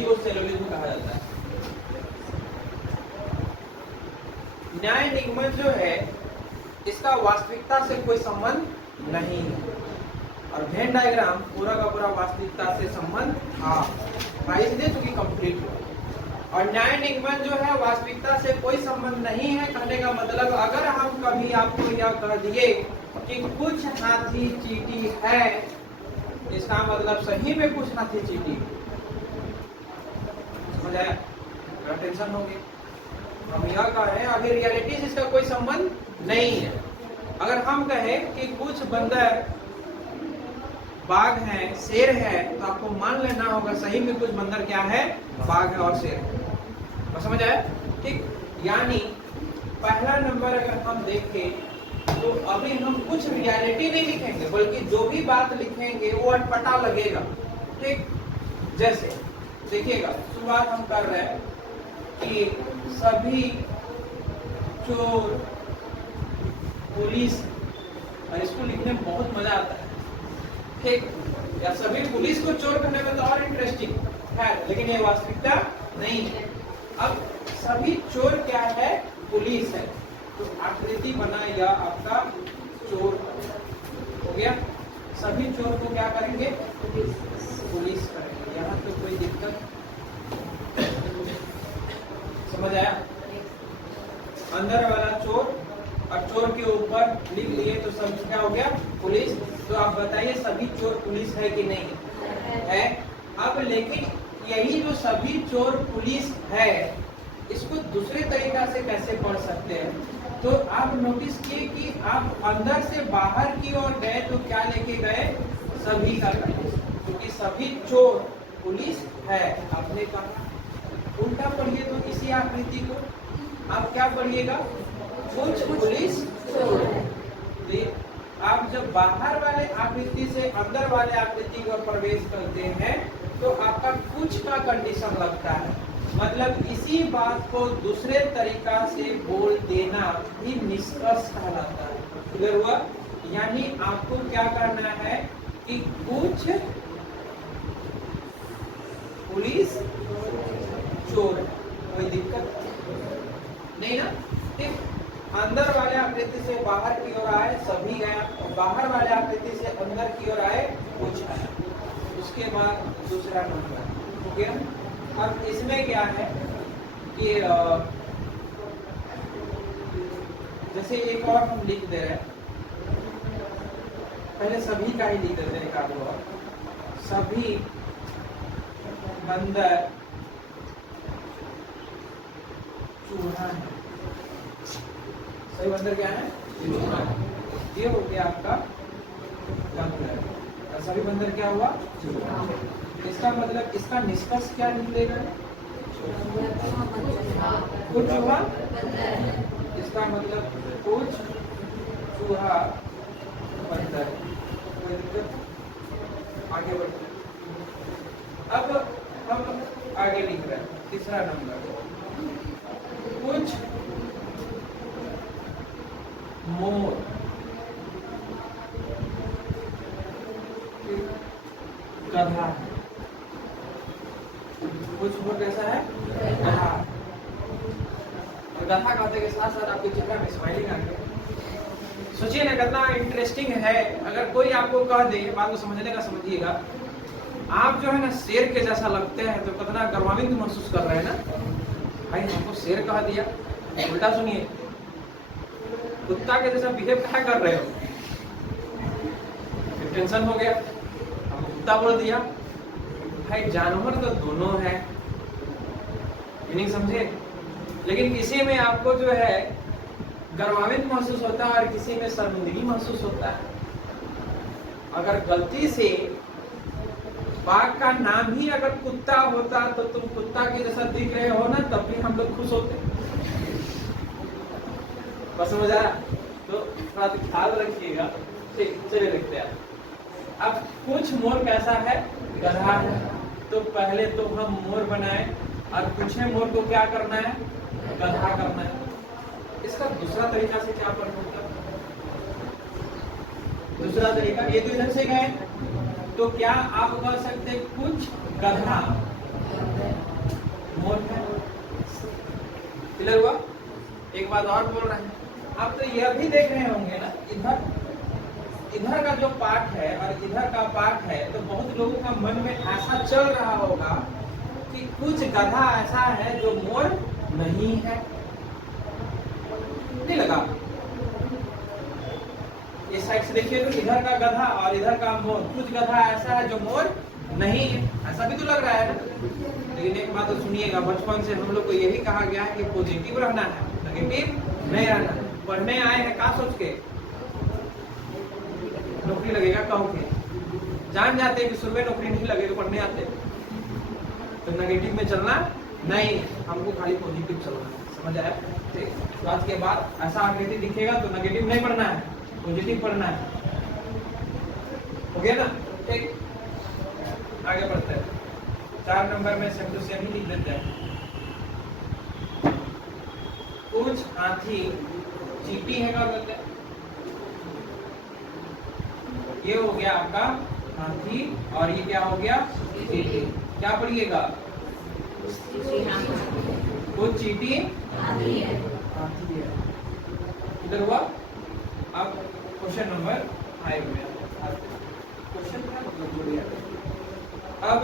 उसी को सिलोजिज्म कहा जाता है। न्याय निगमन जो है इसका वास्तविकता से कोई संबंध नहीं है, और वेन डायग्राम पूरा का पूरा वास्तविकता से संबंध था, इसलिए चूंकि कंप्लीट हुआ। और न्याय निगमन जो है वास्तविकता से कोई संबंध नहीं है कहने का मतलब, अगर हम कभी आपको यह कह दिए कि कुछ हाथी चींटी है, इसका मतलब सही में कुछ हाथी चींटी, समझ आया? टेंशन हो गई। हम यह कह रहे हैं अभी रियलिटी से इसका कोई संबंध नहीं है। अगर हम कहें कि कुछ बंदर बाघ है, शेर है, तो आपको मान लेना होगा सही में कुछ बंदर क्या है, बाघ है और शेर है। और समझ आया? ठीक। यानी पहला नंबर अगर हम देखें तो अभी हम कुछ रियलिटी नहीं लिखेंगे, बल्कि जो भी बात लिखेंगे वो अटपटा लगेगा। ठीक। जैसे देखिएगा, शुरुआत हम कर रहे हैं कि सभी चोर पुलिस, और इसको लिखने में बहुत मजा आता है। ठीक, या सभी पुलिस को चोर करने में तो और इंटरेस्टिंग है, लेकिन ये वास्तविकता नहीं है। अब सभी चोर क्या है, पुलिस है, तो आकृति बना या आपका चोर हो गया। सभी चोर को क्या करेंगे, पुलिस करेंगे। यहाँ तो कोई दिक्कत, समझ आया? अंदर वाला चोर और चोर के ऊपर लिख लिए तो सब क्या हो गया, पुलिस। तो आप बताइए सभी चोर पुलिस है कि नहीं है? अब लेकिन यही जो सभी चोर पुलिस है, इसको दूसरे तरीका से कैसे पढ़ सकते हैं? तो आप नोटिस किए कि आप अंदर से बाहर की ओर गए तो क्या लेके गए, सभी का पुलिस, क्योंकि सभी चोर पुलिस है। आपने कहा उल्टा पढ़िए तो इसी आकृति को आप क्या पढ़िएगा, कुछ पुलिस चोर है। तो आप जब बाहर वाले आकृति से अंदर वाले आकृति को प्रवेश करते हैं तो आपका कुछ का कंडीशन लगता है, मतलब इसी बात को दूसरे तरीका से बोल देना ही निष्कर्ष कहलाता है। क्लियर हुआ? यानी आपको क्या करना है कि कुछ पुलिस चोर है, कोई दिक्कत नहीं ना? ठीक, अंदर वाले आकृति से बाहर की ओर आए सभी गया, बाहर वाले आकृति से अंदर की ओर आए कुछ आया, उसके बाद दूसरा नंबर हो गया। अब इसमें क्या है कि जैसे एक और हम लिख दे रहे हैं, पहले सभी का ही लिख देते हैं, एक आध और, सभी बंदर चूहा है। सही बंदर क्या है, ये हो गया आपका बंदर, और सभी बंदर क्या हुआ, इसका मतलब इसका निष्कर्ष क्या निकलेगा, कुछ चूहा, इसका मतलब कुछ चूहा बंदर। आगे बढ़ते, अब हम आगे लिख रहे हैं तीसरा नंबर, कुछ मोर गधा है। कुछ मोर कैसा है, गधा। और गधा कहते के साथ साथ आपके चेहरे में स्माइलिंग आ गया। सोचिए ना कितना इंटरेस्टिंग है। अगर कोई आपको कह दे, बात को समझने का समझिएगा, आप जो है ना शेर के जैसा लगते हैं तो कितना गर्वान्वित महसूस कर रहे हैं ना, भाई हमको शेर कह दिया। उल्टा सुनिए, कुत्ता के जैसा बिहेव क्या कर रहे हो, टेंशन हो गया, हम कुत्ता बोल दिया। भाई जानवर तो दोनों है, मीनिंग समझे? लेकिन किसी में आपको जो है गर्वान्वित महसूस होता है और किसी में शर्मिंदगी महसूस होता है। अगर गलती से बाघ का नाम ही अगर कुत्ता होता तो तुम कुत्ता के जैसा दिख रहे हो ना, तब भी हम लोग खुश होते। बस समझ आया? तो थोड़ा ख्याल रखिएगा। ठीक, चलिए देखते हैं। अब कुछ मोर कैसा है, गधा है। तो पहले तो हम मोर बनाए और कुछ मोर को क्या करना है, गधा करना है। इसका दूसरा तरीका से क्या पढ़ना, दूसरा तरीका, ये तो इधर से गए तो क्या आप कह सकते कुछ गधा मोर है। क्लियर हुआ? एक बात और बोल रहे हैं, आप तो यह भी देख रहे होंगे ना, इधर का जो पार्ट है और इधर का पार्ट है, तो बहुत लोगों का मन में ऐसा चल रहा होगा कि कुछ गधा ऐसा है जो मोर नहीं है। नहीं लगा? इस साइड से देखिए तो इधर का गधा और इधर का मोर, कुछ गधा ऐसा है जो मोर नहीं है, ऐसा भी तो लग रहा है ना। लेकिन एक बात तो सुनिएगा, बचपन से हम लोग को यही कहा गया है कि पॉजिटिव रहना है, नेगेटिव नहीं रहना है। पढ़ने आए हैं का सोच के नौकरी लगेगा कहो के, जान जाते हैं कि सुबह नौकरी नहीं लगे तो पढ़ने आते, तो नेगेटिव में चलना नहीं, हमको खाली पॉजिटिव चलना है। समझ आया? ठीक। तो आज के बाद ऐसा आकृति दिखेगा तो नेगेटिव नहीं पढ़ना है, पॉजिटिव पढ़ना है। हो गया ना? ठीक, आगे बढ़ते हैं। 4 नंबर में सेम टू सेम ही लिख देते हैं। कुछ हाथी चींटी है का बोलते हैं, ये हो गया आपका हाथी और ये क्या हो गया चींटी। क्या पढ़िएगा? कुछ चींटी हाथी है। इधर हुआ। अब क्वेश्चन नंबर 5 में क्वेश्चन क्या मतलब जोड़िए। अब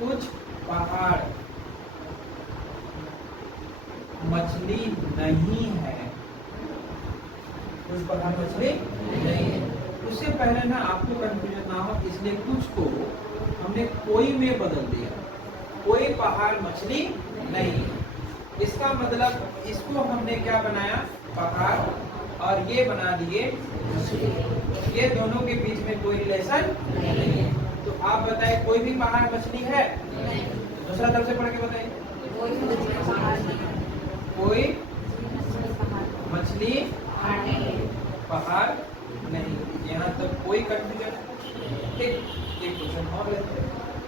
कुछ पहाड़ मछली नहीं है, कुछ पहाड़ मछली नहीं है। उससे पहले ना आपको कंफ्यूजन ना हो, इसलिए कुछ को हमने कोई में बदल दिया, कोई पहाड़ मछली नहीं है। इसका मतलब इसको हमने क्या बनाया, पहाड़, और ये बना दिए मछली। ये दोनों के बीच में कोई रिलेशन नहीं है। तो आप बताएं कोई भी पहाड़ मछली है? दूसरा तरफ से पढ़ के बताइए। कोई मछली पहाड़ नहीं। यहाँ तक कोई कंफ्यूजन? ठीक, एक क्वेश्चन और लेते हैं।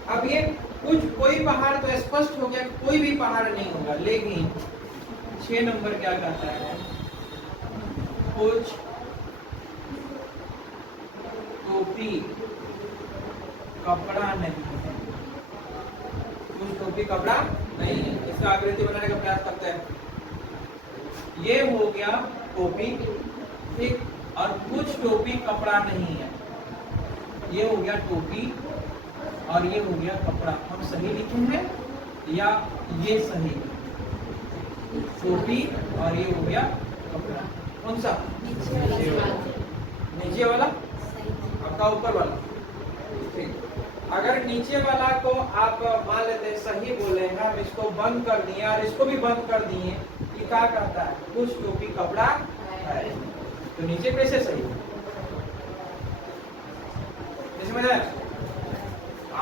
अब ये कुछ कोई पहाड़ तो स्पष्ट हो गया, कोई भी पहाड़ नहीं होगा। लेकिन 6 नंबर क्या कहता है? कुछ टोपी कपड़ा नहीं है, कुछ टोपी कपड़ा नहीं है। इसका आकृति बनाने का प्रयास करते हैं। ये हो गया टोपी, ठीक, और कुछ टोपी कपड़ा नहीं है। ये हो गया टोपी और ये हो गया कपड़ा। हम सही लिखे हैं या ये सही? टोपी और ये हो गया कपड़ा। कौन सा? नीचे वाला आपका, ऊपर वाला। ठीक, अगर नीचे वाला को आप मान लेते हैं सही बोले हैं, हम इसको बंद कर दिए और इसको भी बंद कर दिए, ये क्या कहता है? कुछ टोपी कपड़ा है। तो नीचे कैसे सही? समझ आया?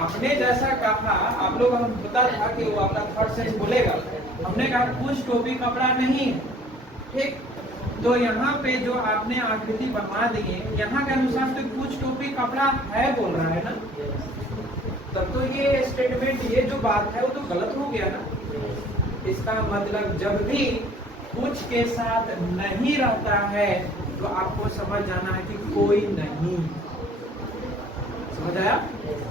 आपने जैसा कहा, आप लोग हम पता था कि वो आपका थर्ड सेंस बोलेगा। हमने कहा कुछ टोपी कपड़ा नहीं, ठीक। तो यहाँ पे जो आपने आकृति बनवा दी है, यहाँ के अनुसार तो कुछ टोपी कपड़ा है बोल रहा है ना, तब तो ये स्टेटमेंट, ये जो बात है वो तो गलत हो गया ना। इसका मतलब जब भी कुछ के साथ नहीं रहता है तो आपको समझ जाना है कि कोई नहीं। समझ आया?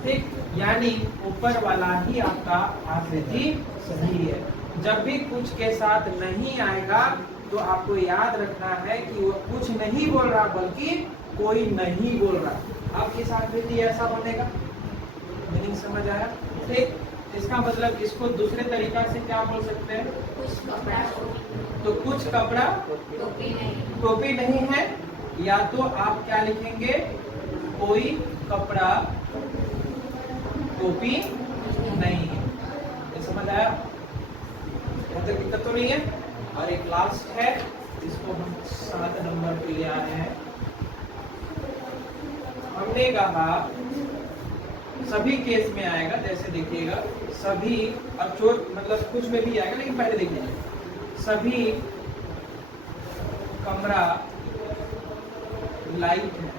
ठीक, यानी ऊपर वाला ही आपका आकृति सही है। जब भी कुछ के साथ नहीं आएगा तो आपको याद रखना है कि वो कुछ नहीं बोल रहा बल्कि कोई नहीं बोल रहा। अब इस आकृति ऐसा बनेगा। मीनिंग समझ आया? ठीक, इसका मतलब इसको दूसरे तरीका से क्या बोल सकते हैं? कुछ कपड़ा। तो कुछ कपड़ा टोपी नहीं है, या तो आप क्या लिखेंगे? कोई कपड़ा टोपी नहीं है। ये समझ आया? मतलब दिक्कत तो नहीं है। और एक लास्ट है, इसको हम 7 नंबर पे ले आए हैं। हमने कहा सभी केस में आएगा, जैसे देखिएगा सभी, अब चोट मतलब कुछ में भी आएगा, लेकिन पहले देखिए सभी कमरा लाइट है।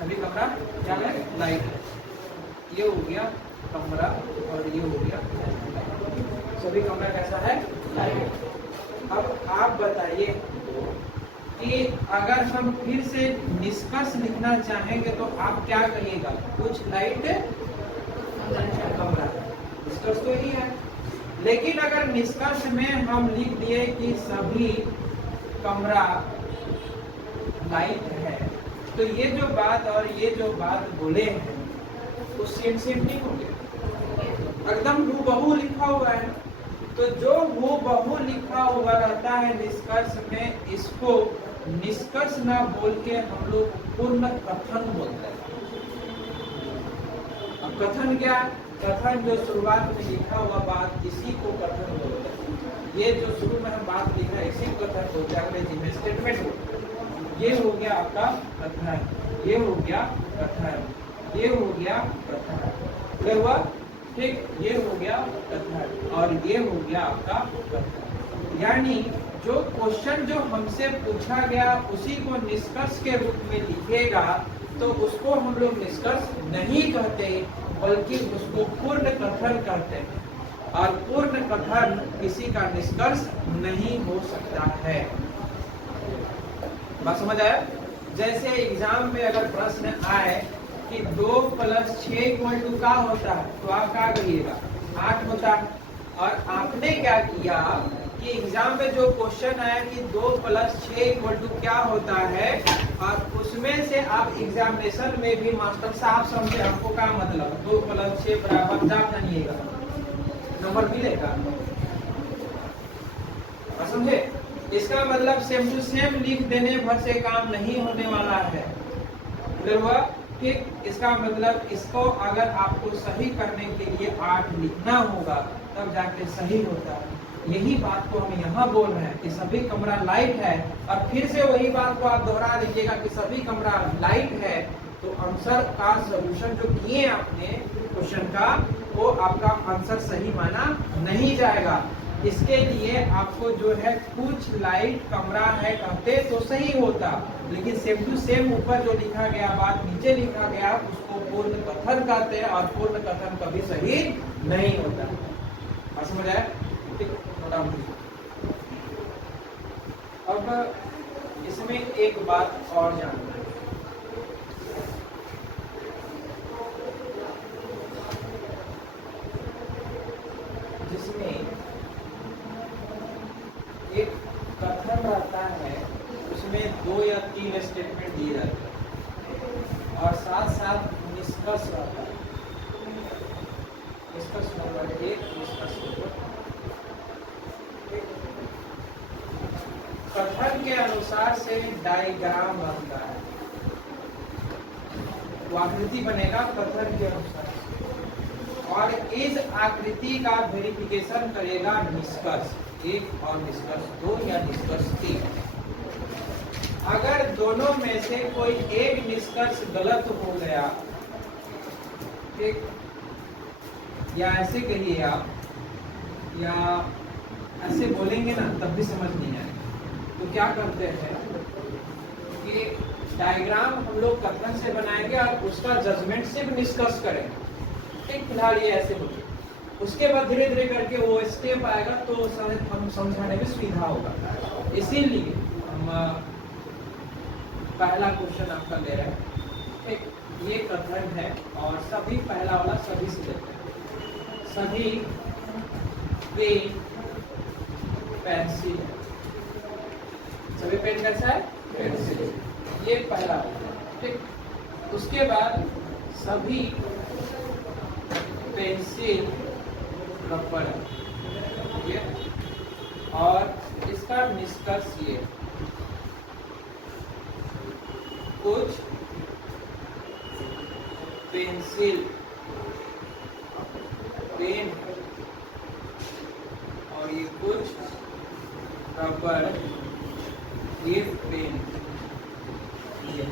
सभी कमरा क्या है? लाइट है। ये हो गया कमरा और ये हो गया सभी कमरा कैसा है? लाइट। अब आप बताइए कि अगर हम फिर से निष्कर्ष लिखना चाहेंगे तो आप क्या कहिएगा? कुछ लाइट कमरा, निष्कर्ष तो यही है। लेकिन अगर निष्कर्ष में हम लिख दिए कि सभी कमरा लाइट है, तो ये जो बात और ये जो बात बोले हैं वो सेम सेम नहीं होंगे, एकदम हूबहू लिखा हुआ है। तो जो हूबहू लिखा हुआ रहता है निष्कर्ष में, इसको निष्कर्ष ना बोल के हम लोग पूर्ण कथन बोलते हैं। अब कथन क्या? कथन जो शुरुआत में लिखा हुआ बात, इसी को कथन बोलते हैं। ये जो शुरू में हम बात लिख रहे हैं इसी को कथन बोलते हैं, अंग्रेजी में स्टेटमेंट बोलते हैं। ये हो गया आपका कथन, ये हो गया कथन, ये हो गया कथन, क्या हुआ? ठीक, ये हो गया कथन और ये हो गया आपका कथन। यानी जो क्वेश्चन जो हमसे पूछा गया उसी को निष्कर्ष के रूप में लिखेगा तो उसको हम लोग निष्कर्ष नहीं कहते, बल्कि उसको पूर्ण कथन कहते हैं। और पूर्ण कथन किसी का निष्कर्ष नहीं हो सकता है। बात समझ आया? जैसे एग्जाम में अगर प्रश्न आए कि 2 + 6 क्या होता है, तो आप क्या करिएगा? 8 होता है। और आपने क्या किया कि एग्जाम में जो क्वेश्चन आया कि 2 + 6 क्या होता है, और उसमें से आप एग्जामिनेशन में भी मास्टर साहब समझे हमको क्या मतलब 2 + 6 = जाप जानिएगा, नंबर मिलेगा, समझे? इसका मतलब सेम टू सेम लिख देने भर से काम नहीं होने वाला है। ठीक, इसका मतलब इसको अगर आपको सही करने के लिए 8 लिखना होगा तब जाके सही होता है। यही बात को हम यहाँ बोल रहे हैं कि सभी कमरा लाइट है, और फिर से वही बात को आप दोहरा दीजिएगा कि सभी कमरा लाइट है, तो आंसर का सॉल्यूशन जो किए आपने क्वेश्चन का, वो आपका आंसर सही माना नहीं जाएगा। इसके लिए आपको जो है कुछ लाइट कमरा है कहते तो सही होता, लेकिन सेम टू सेम ऊपर जो लिखा गया बात नीचे लिखा गया उसको पूर्ण कथन कहते हैं, और पूर्ण कथन कभी सही नहीं होता। बात समझ आया? अब इसमें एक बात और जानना है, जिसमें एक कथन रहता है, उसमें 2 या 3 स्टेटमेंट दिए जाते हैं, और साथ साथ निष्कर्ष रहता है। निष्कर्ष नंबर 1, निष्कर्ष नंबर। कथन के अनुसार से डायग्राम बनता है, वो आकृति बनेगा कथन के अनुसार, और इस आकृति का वेरिफिकेशन करेगा निष्कर्ष 1 और निष्कर्ष 2 या निष्कर्ष 3। अगर दोनों में से कोई एक निष्कर्ष गलत हो गया, ठीक, या ऐसे कहिए आप, या ऐसे बोलेंगे ना तब भी समझ नहीं आएगा, तो क्या करते हैं कि डायग्राम हम लोग कथन से बनाएंगे और उसका जजमेंट सिर्फ निष्कर्ष करेंगे। ठीक, फिलहाल ये ऐसे होगी, उसके बाद धीरे धीरे करके वो स्टेप आएगा तो हम समझाने में सुविधा होगा। इसीलिए हम पहला क्वेश्चन आपका ले रहे हैं। एक ये कथन है, और सभी पहला वाला सभी से लेते हैं। सभी पेन पेंसिल, सभी पेन कैसा है? पेंसिल, ये पहला वाला। ठीक, उसके बाद सभी पेंसिल रबर, ठीक है, और इसका निष्कर्ष ये, कुछ पेंसिल पेन और ये कुछ रबर, ये पेन, ये।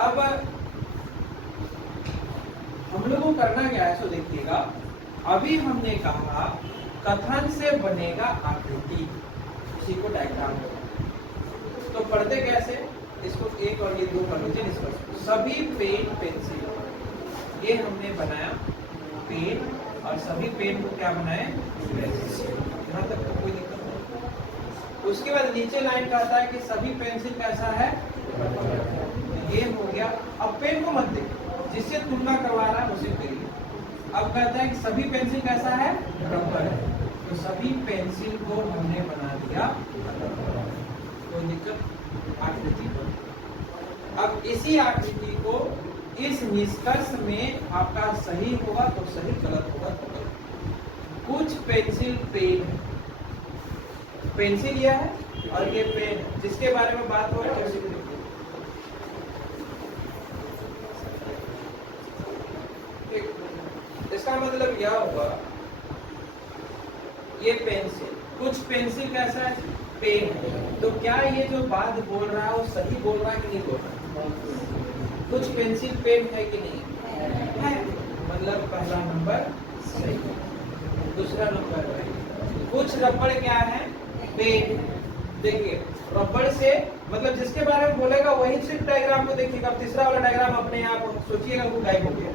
अब हम लोगों को करना क्या है, सो देखिएगा। अभी हमने कहा कथन से बनेगा आकृति, इसी को डायग्राम होगा। तो पढ़ते कैसे? इसको 1 और ये 2 कर लीजिए निष्कर्ष। सभी पेन पेंसिल, ये हमने बनाया पेन, और सभी पेन को क्या बनाए? पेंसिल। यहाँ तक तो कोई दिक्कत नहीं। उसके बाद नीचे लाइन कहता है कि सभी पेंसिल कैसा है, ये हो गया। अब पेन को मत देखो, जिससे तुलना करवा रहा है उसे करिए। अब कहता है कि सभी पेंसिल कैसा है, रबर है, तो सभी पेंसिल को हमने बना दिया, कोई दिक्कत आकृति पर। अब इसी आकृति को इस निष्कर्ष में आपका सही होगा तो सही, गलत होगा तो गलत। कुछ पेंसिल पेन है, पेंसिल यह है और ये पेन है, जिसके बारे में बात हो रही है। इसका मतलब यह हुआ, ये पेंसिल, कुछ पेंसिल कैसा है, पेन है। तो क्या ये जो बात बोल रहा है वो सही बोल रहा है कि नहीं बोल रहा है? कुछ पेंसिल पेन है कि नहीं है, मतलब पहला नंबर सही। दूसरा नंबर कुछ रबड़ क्या है, पेन। देखिए रबड़ से मतलब जिसके बारे में बोलेगा वही सिर्फ डायग्राम को देखिएगा। तीसरा वाला डायग्राम अपने आप सोचिएगा वो गायब हो गया,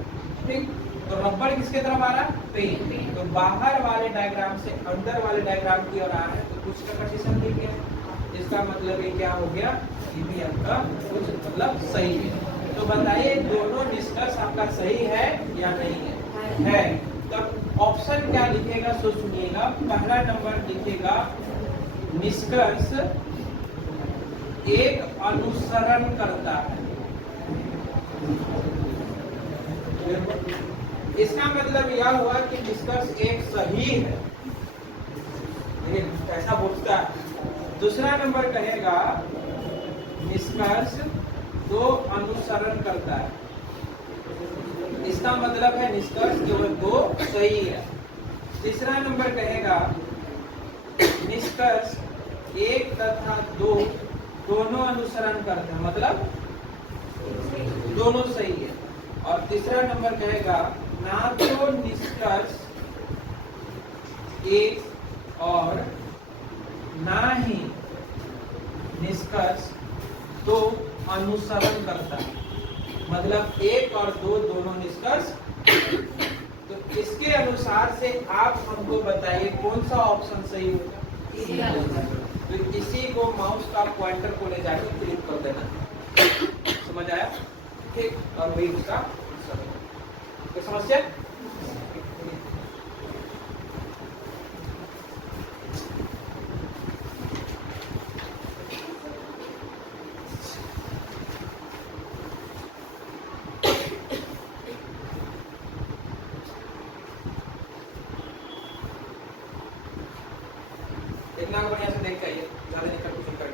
ठीक। तो रबड़ किसके तरफ आ रहा है, पेन। तो बाहर वाले डायग्राम से अंदर वाले डायग्राम की ओर आ रहा है, तो कुछ का कंडीशन ठीक है। इसका मतलब ये क्या हो गया, ये भी आपका कुछ मतलब सही है। तो बताइए दोनों निष्कर्ष आपका सही है या नहीं है? तब ऑप्शन क्या लिखेगा सो सुनिएगा। पहला नंबर लिखेगा निष्कर्ष एक अनुसरण करता है। इसका मतलब यह हुआ कि निष्कर्ष एक सही है, लेकिन ऐसा बोलता है। दूसरा नंबर कहेगा निष्कर्ष दो अनुसरण करता है। इसका मतलब है निष्कर्ष केवल दो सही है। तीसरा नंबर कहेगा निष्कर्ष एक तथा दो दोनों अनुसरण करते हैं, मतलब दोनों सही है। और तीसरा नंबर कहेगा ना तो निष्कर्ष एक और ना ही निष्कर्ष दो अनुसरण करता है, मतलब एक और दो दोनों निष्कर्ष। तो इसके अनुसार से आप हमको बताइए कौन सा ऑप्शन सही होगा। तो इसी को माउस का पॉइंटर को ले जाकर क्लिक कर देना, समझ आया, ठीक। और वही उसका कोई समस्या? इतना बढ़िया से देख के आइए, ज्यादा नहीं कर कुछ कर